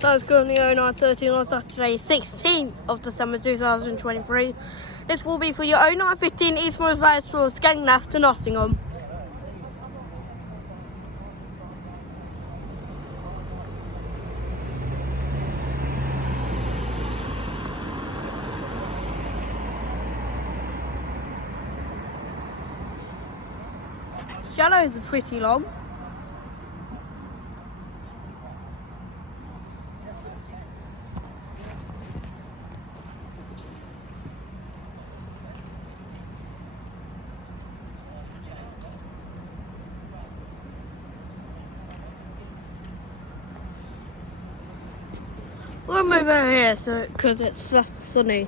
So it's currently 09:13 on Saturday, 16th of December 2023. This will be for your 09:15 Eastmoreland Valley Stores Skegness to Nottingham. Shallows are pretty long. We'll move over here because it's less sunny.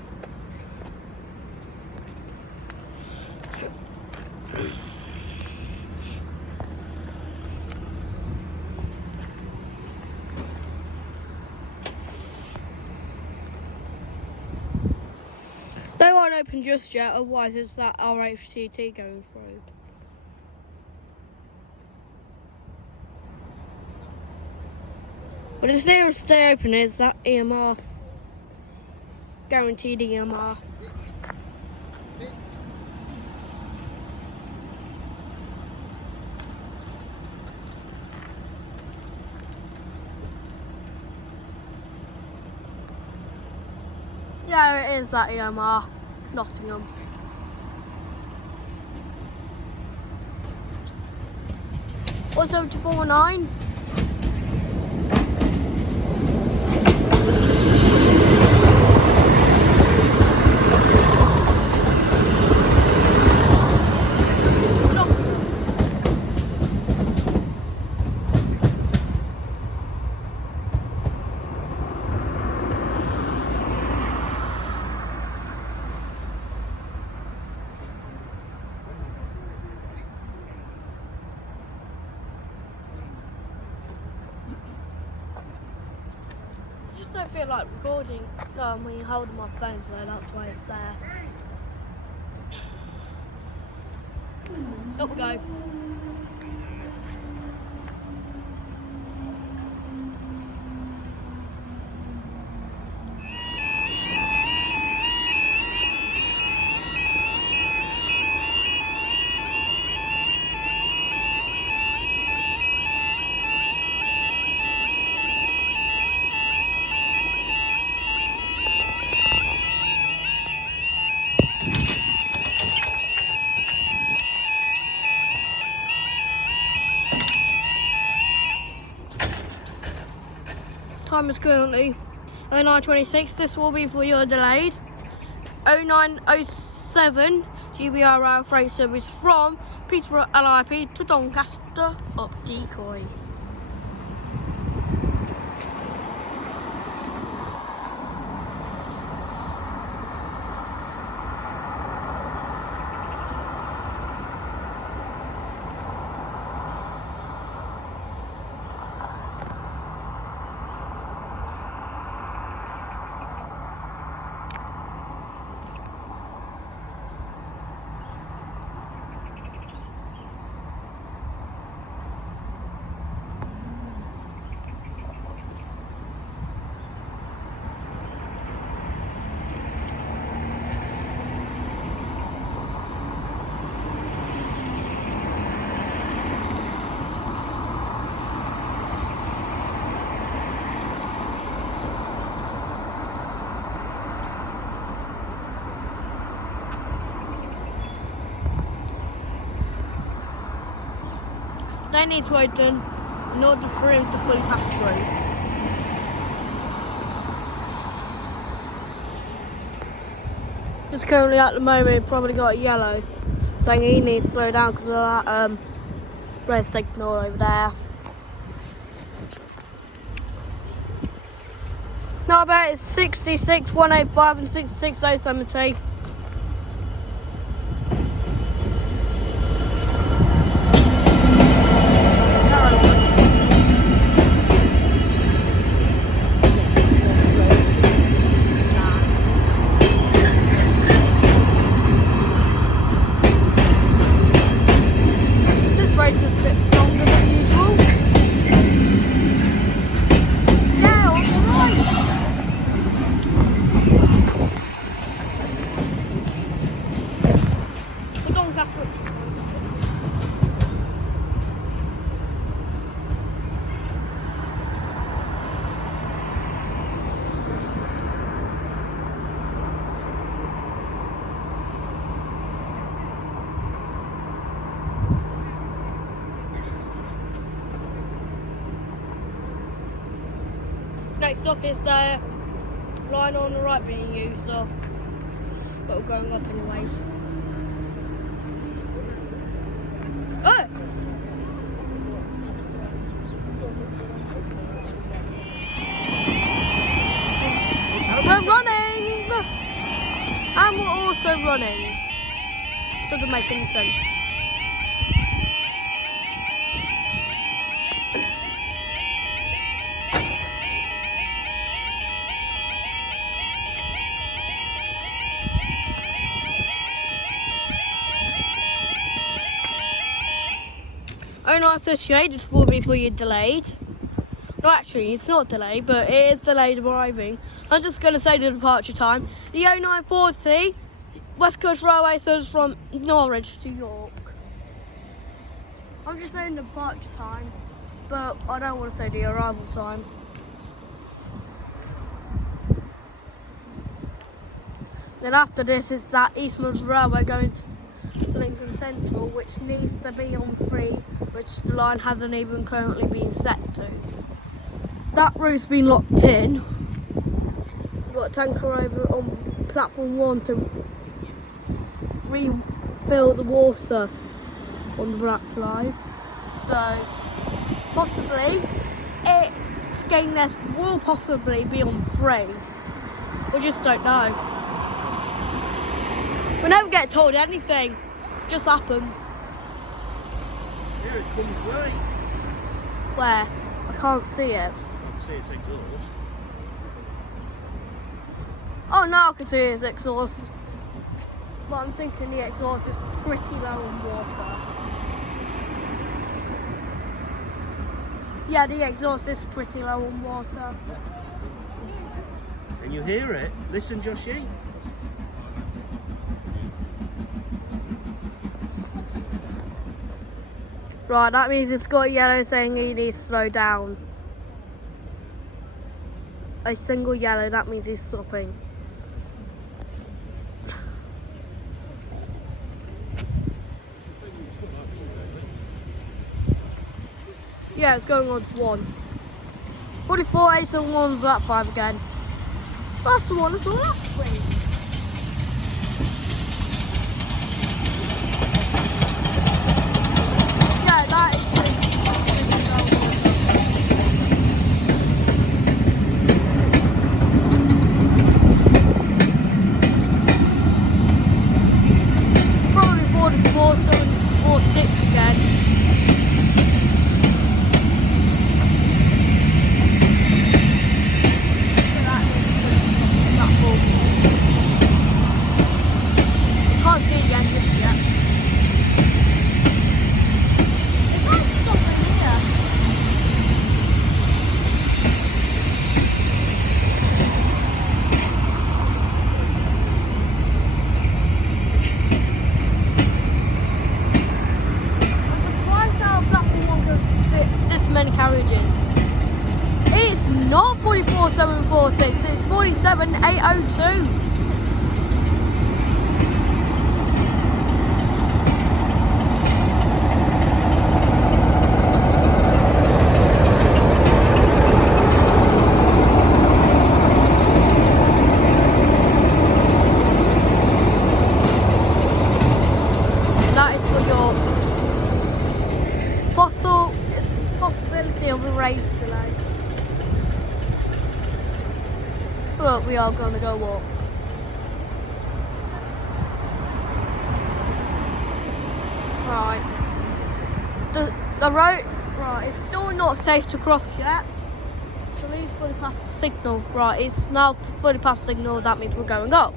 They won't open just yet, otherwise it's that RHCT going through. But as nearest they open is that EMR. Guaranteed EMR. Yeah, it is that EMR. Nottingham. What's over to 49? I don't feel like recording when you hold my phone, so that's why it's there. Up we go. Time is currently 09:26. This will be for your delayed 09:07 GBR freight service from Peterborough LIP to Doncaster up Decoy. They need to open in order for him to fully pass through. It's currently at the moment probably got a yellow, saying he needs to slow down because of that red signal over there. Now I bet it's 66,185 and 66,070. This race is a bit longer than usual. Now Next up is the line on the right being used, so but we're going up anyways. Oh! We're running! And we're also running. Doesn't make any sense. Oh no, 38, this will be for you delayed. No, actually, it's not delayed, but it is delayed arriving. I'm just going to say the departure time. The 0940 West Coast Railway serves from Norwich to York. I'm just saying the departure time, but I don't want to say the arrival time. Then after this is that East Midlands Railway going to Lincoln Central, which needs to be on 3, which the line hasn't even currently been set to. That route's been locked in. You've got a tanker over on platform 1 to refill the water on the Black Fly. So possibly Skegness will possibly be on 3. We just don't know. We never get told anything. It just happens. Here it comes right. Where? I can't see it. I can see its exhaust. Oh, now I can see its exhaust. But I'm thinking the exhaust is pretty low in water. Yeah, the exhaust is pretty low in water. Can you hear it? Listen, Joshy. Right, that means it's got a yellow saying he needs to slow down. A single yellow, that means he's stopping. Yeah, it's going on to 1. 44, 8 and 1, Black 5 again. That's the one that's on that screen. Yeah, that is probably 44, 7, 4, 6 again. Can't see the engine yet. It can't stop in here. I'm surprised how platform 1 can fit this many carriages. It's not 44746, it's 47802. Possibility of a race delay. But we are going to go up. Right. The road, right, it's still not safe to cross yet. So it's fully past the signal. Right, it's now fully past the signal, that means we're going up.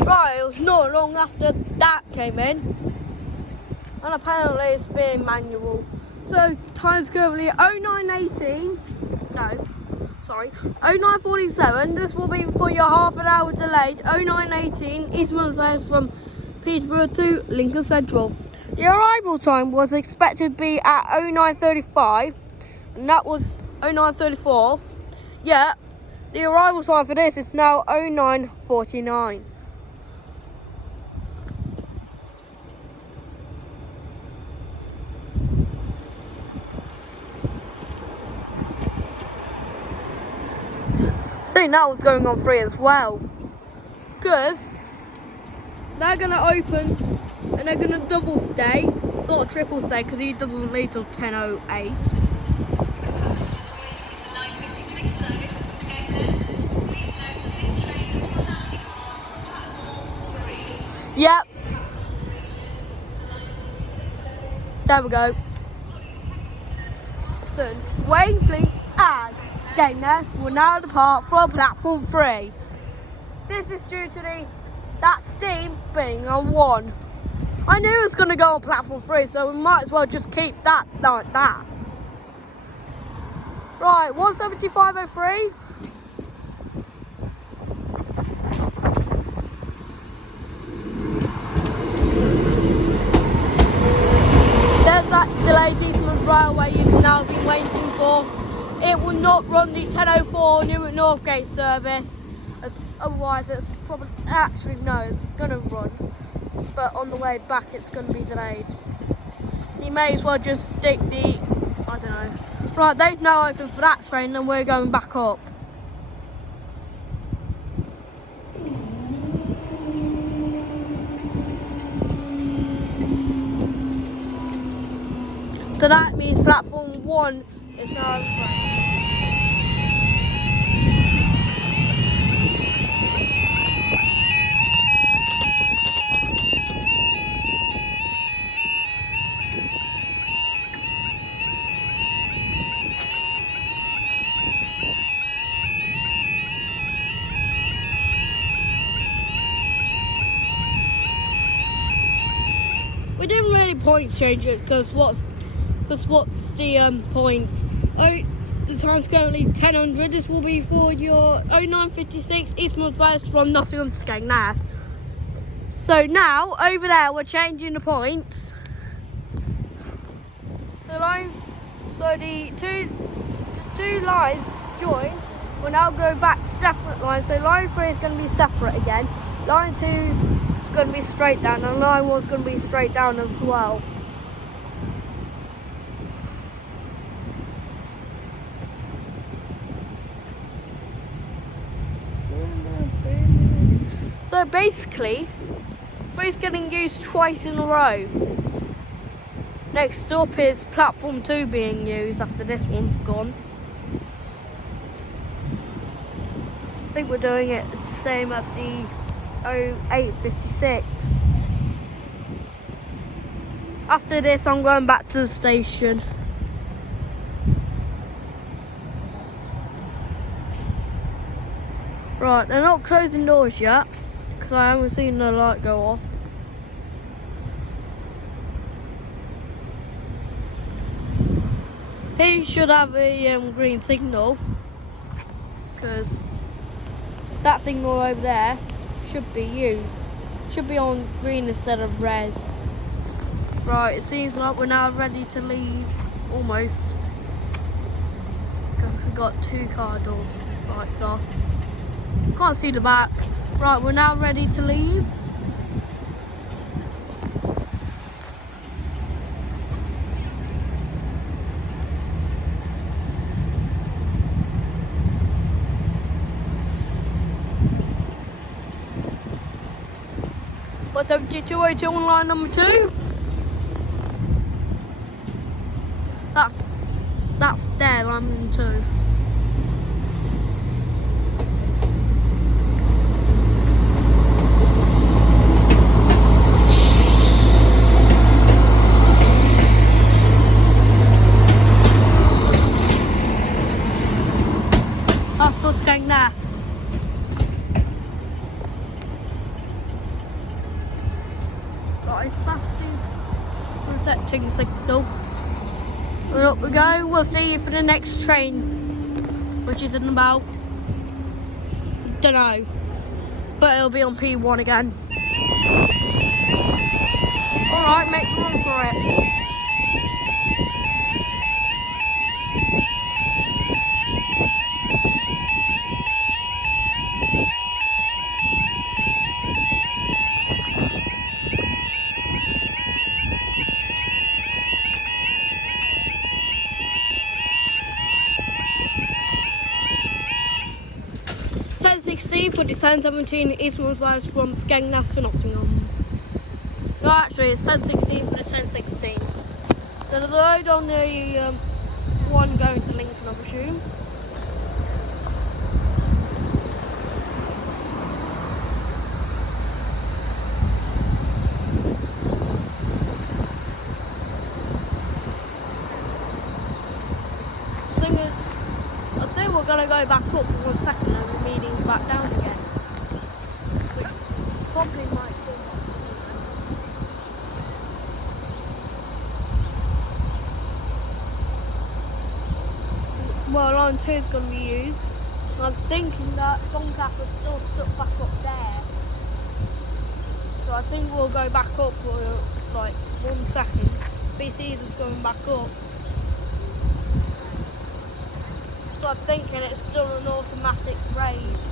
Right, it was not long after that came in, and apparently it's being manual, so time's currently 09:18. No, sorry, 09:47. This will be for your half an hour delayed 09:18 Eastman's West from Peterborough to Lincoln Central. The arrival time was expected to be at 09:35, and that was 09:34. Yeah, the arrival time for this is now 09:49. I think that was going on 3 as well, because they're going to open and they're going to double stay, not triple stay, because he doesn't leave till 10:08. Yep. There we go. Soon, Waveley and Skegness will now depart from platform 3. This is due to that steam being on 1. I knew it was going to go on platform 3, so we might as well just keep that like that. Right, 175.03. There's that delayed Eastman's Railway you've now been waiting for. It will not run the 10:04 Newark Northgate service. Otherwise, it's probably, actually no, it's going to run. But on the way back, it's going to be delayed. So you may as well just stick the, I don't know. Right, they've now opened for that train and we're going back up. So that means platform 1 is now open. We didn't really point change it because what's the point? Oh, the time's currently 10:00. This will be for your 09:56 Eastman's West from Nottingham to Skegness. So now over there we're changing the points. So the two lines join. We'll now go back to separate lines. So line 3 is going to be separate again. Line 2 is going to be straight down, and line 1 is going to be straight down as well. So basically, 3's getting used twice in a row. Next up is platform 2 being used after this one's gone. I think we're doing it the same as the 08:56. After this, I'm going back to the station. Right, they're not closing doors yet, because I haven't seen the light go off. He should have a green signal, because that signal over there should be used. Should be on green instead of red. Right, it seems like we're now ready to leave, almost. We've got 2 car doors, lights off. Can't see the back. Right, we're now ready to leave. What's up, G202 on line number 2? That's there, line number 2. That's what's going there. Got his fasting protecting signal. And up we go. We'll see you for the next train, which is in about, don't know, but it'll be on P1 again. Alright, make the run for it. For the 10:17 Eastman's Rise from Skegness to Nottingham. No, actually, it's 10:16 for the 10:16. There's a load on the one going to Lincoln, I presume. I think we're going to go back up for 1 second and we're meeting back down again. Which probably might still not be. Well, line 2 is going to be used. I'm thinking that Doncaster's still stuck back up there. So I think we'll go back up for like 1 second. BC's is going back up. So I'm thinking it's still an automatic raise.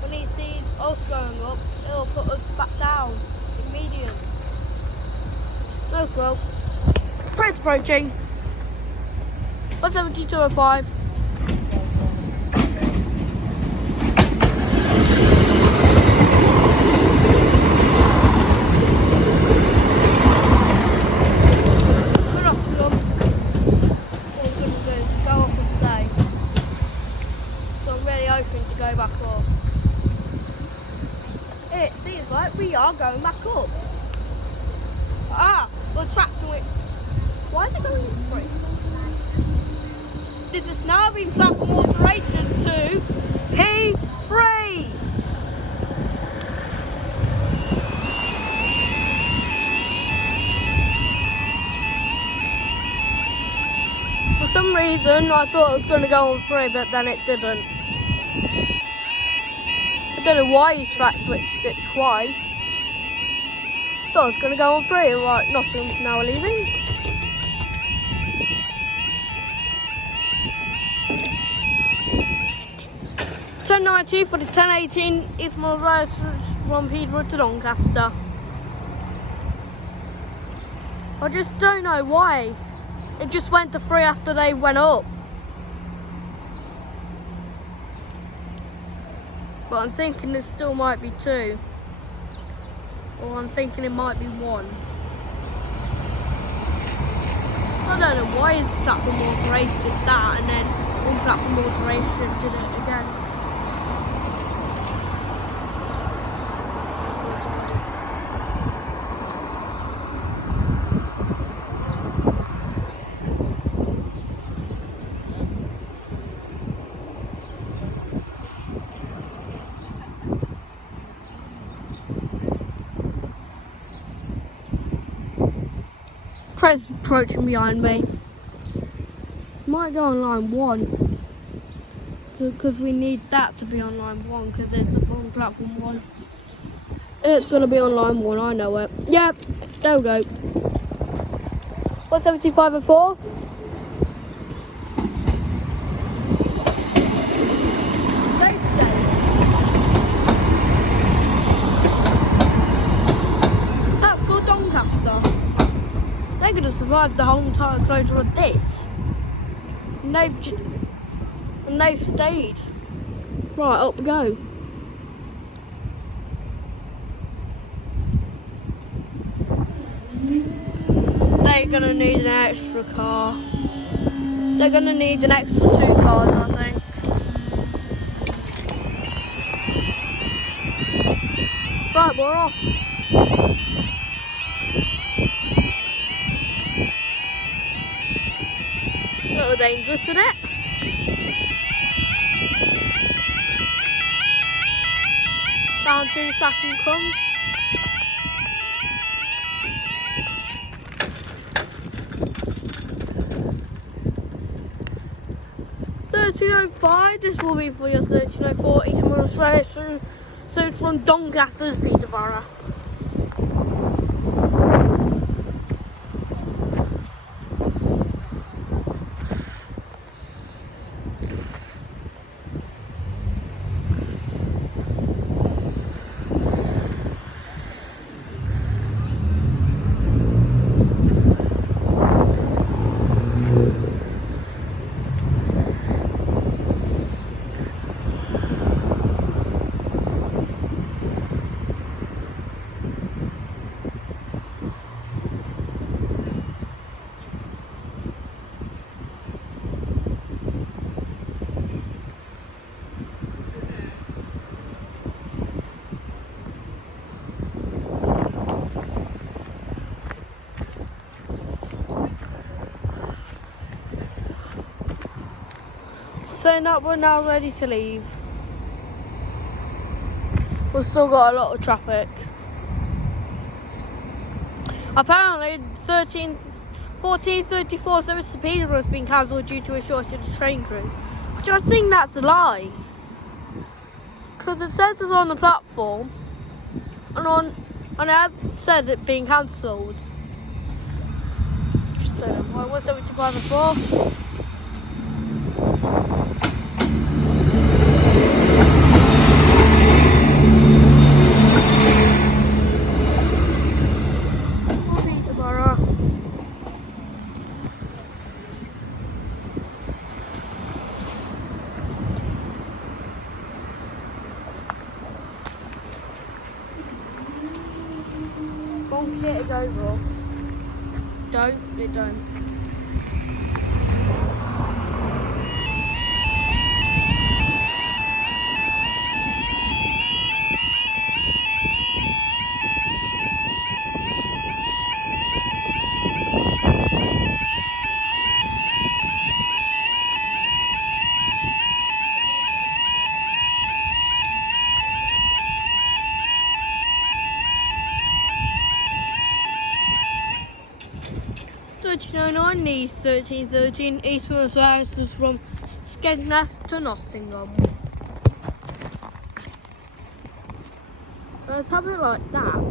When he sees us going up, it'll put us back down in medium. Oh well. Train's approaching. 172.05. It seems like we are going back up. Ah, well, tracks are. Why is it going free? This has now been platform alteration to P3. For some reason, I thought it was going to go on 3, but then it didn't. I don't know why you track switched it twice. Thought it's going to go on 3. Right, Nottingham's now leaving. $10.90 for the 10:18 Eastman Rise from Peterborough to Doncaster. I just don't know why. It just went to 3 after they went up. But I'm thinking there still might be 2. Or I'm thinking it might be 1. I don't know why his platform alteration did that and then one platform alteration did it again. Train's approaching behind me. Might go on line 1 because we need that to be on line 1 because it's on platform 1. It's going to be on line 1, I know it. Yep, there we go. 175.4. That's for Doncaster. They're going to survive the whole entire closure of this. And they've stayed. Right, up we go. They're going to need an extra car. They're going to need an extra 2 cars, I think. Right, we're off. A little dangerous, isn't it? Down to the second comes. 1305, this will be for your 1304 Eastern Australia, so it's from Doncaster to Peterborough. Saying that we're now ready to leave. We've still got a lot of traffic. Apparently 1434 service to Peterborough has been cancelled due to a shortage of train crew. Which I think that's a lie. Because it says it's on the platform and it has said it being cancelled. Just don't know why. What's 75 before? Don't get it over. Don't. 1309 needs 1313 eastbound services from Skegness to Nottingham. Let's have it like that.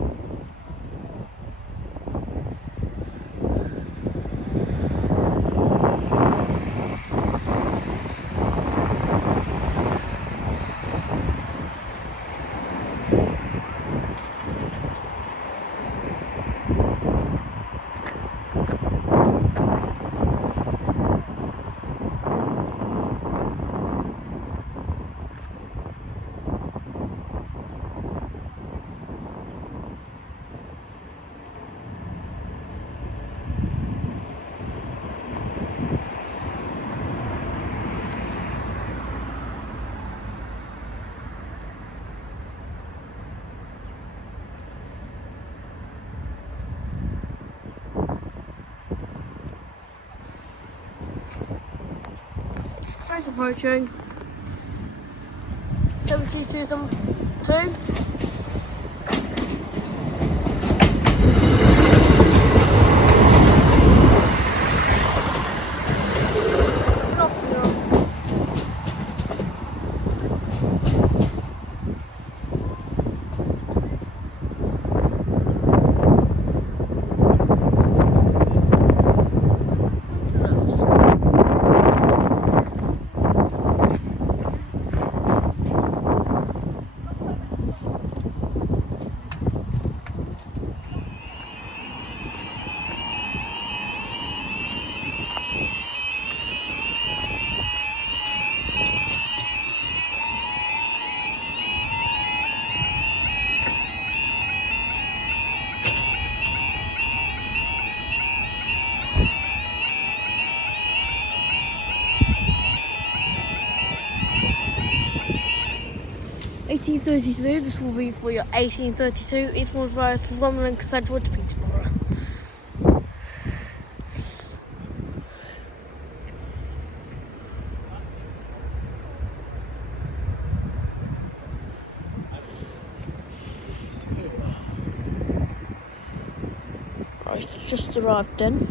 Train approaching. 7272. (1832), this will be for your 1832 Eastbourne Road from Romulus Central to Peterborough. Right, it's just arrived in.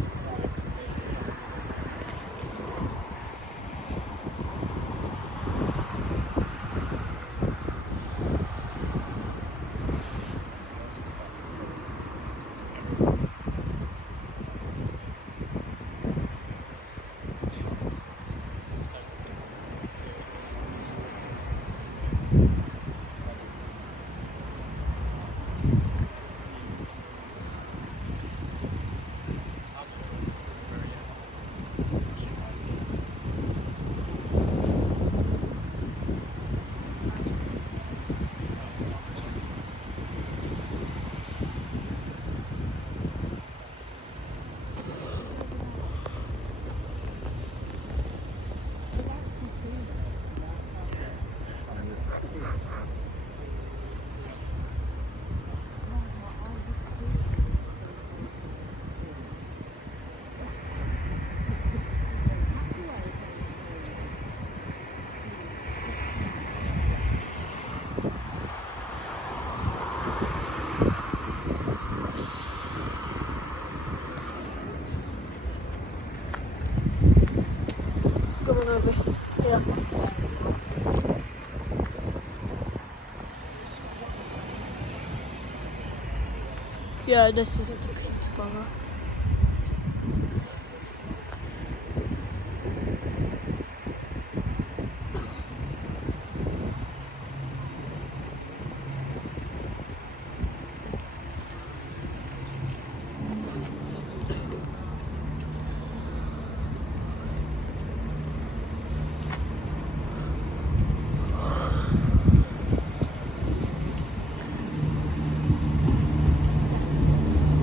one over here. Yeah, this is the kids' borough.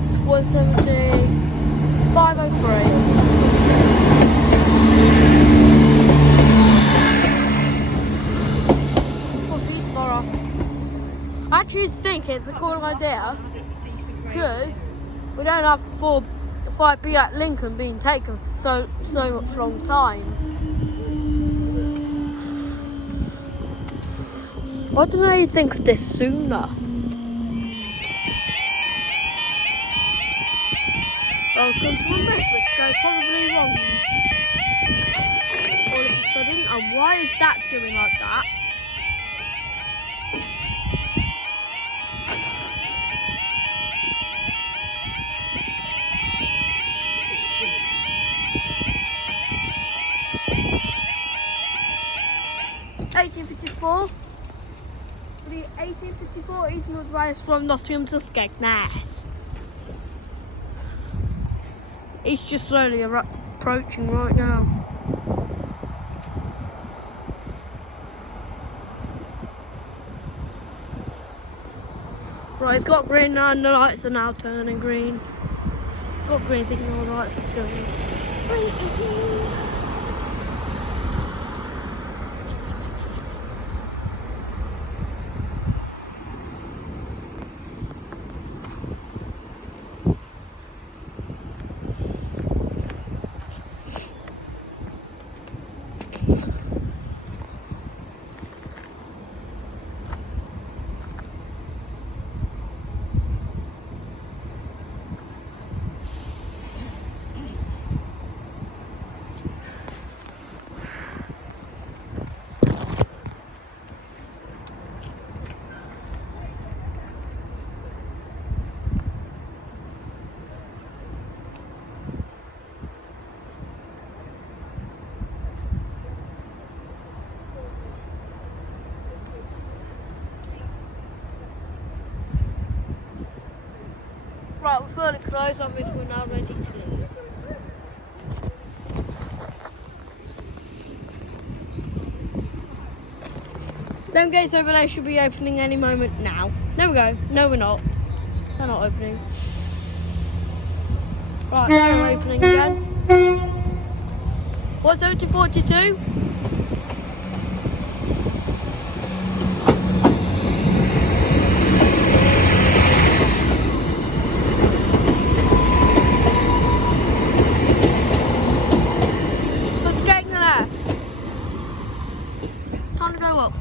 It's 170, 503. I actually think it's a cool idea because we don't have 5B at Lincoln being taken for so much long time. Why didn't I think of this sooner? Welcome to a mess which goes horribly wrong. All of a sudden, and why is that doing like that? (1854) The 1854 Eastman's rise from Nottingham to Skegness. He's just slowly approaching right now. Right, it's got green now and the lights are now turning green. It's got green thinking all the lights are turning green. Right, we're fairly close on this, we're now ready to leave. Them gates over there should be opening any moment now. There we go. No, we're not. They're not opening. Right, they're opening again. What's 7042? Time to go up.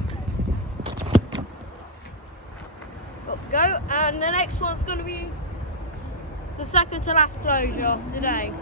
Up we go, and the next one's going to be the second to last closure of today.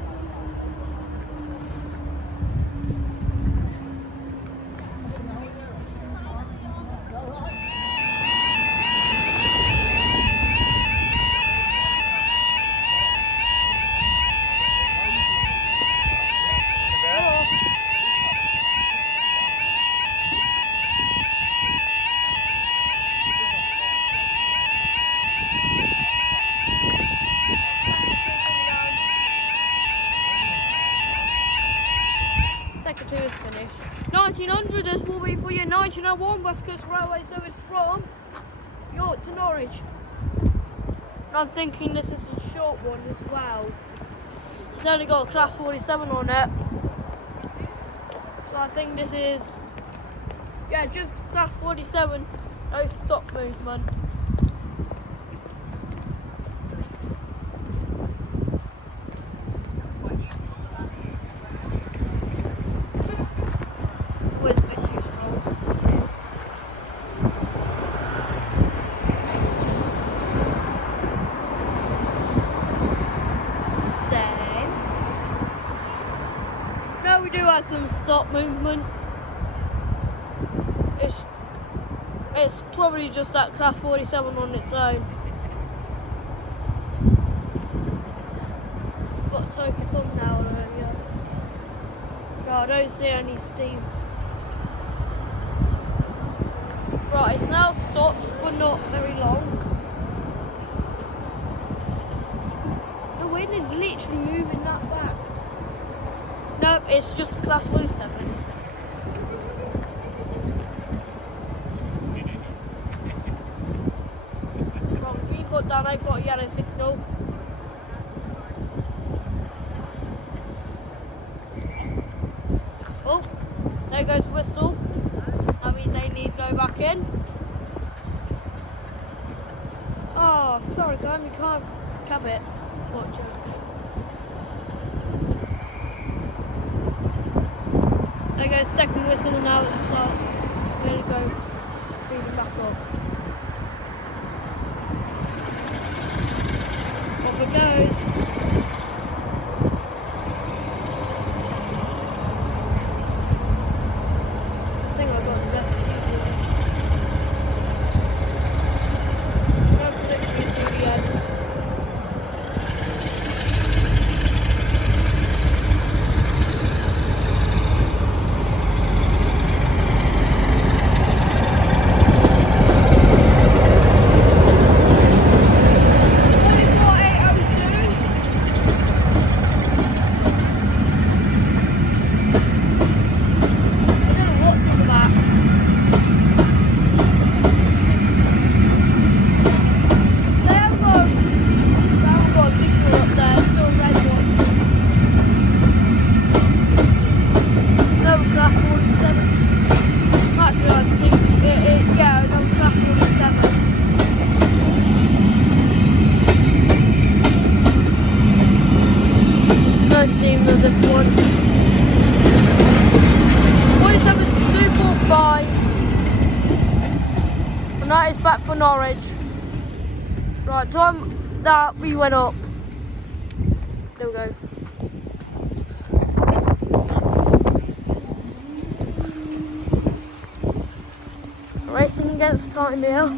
Second two is finished. 1900, this will be for your 1901 West Coast Railway service from York to Norwich. And I'm thinking this is a short one as well. It's only got class 47 on it. So I think this is, yeah, just class 47, no stop movement. Yeah, we do have some stop movement. It's probably just that class 47 on its own. Got a Toki thumbnail earlier. No, I don't see any steam. Right, it's now stopped for not very long. The wind is literally moving that back. No, it's just a class 47. But down, they've got a yellow signal. Oh, there goes the whistle. That means they need to go back in. Oh, sorry guys, we can't cab it. Watch it. There goes second whistle, now it's start. There we go, speeding back up. Off it goes. I think I got the best speed. Don't literally see the end. This one. 47.245. And that is back for Norwich. Right, time that we went up. There we go. Racing against time here.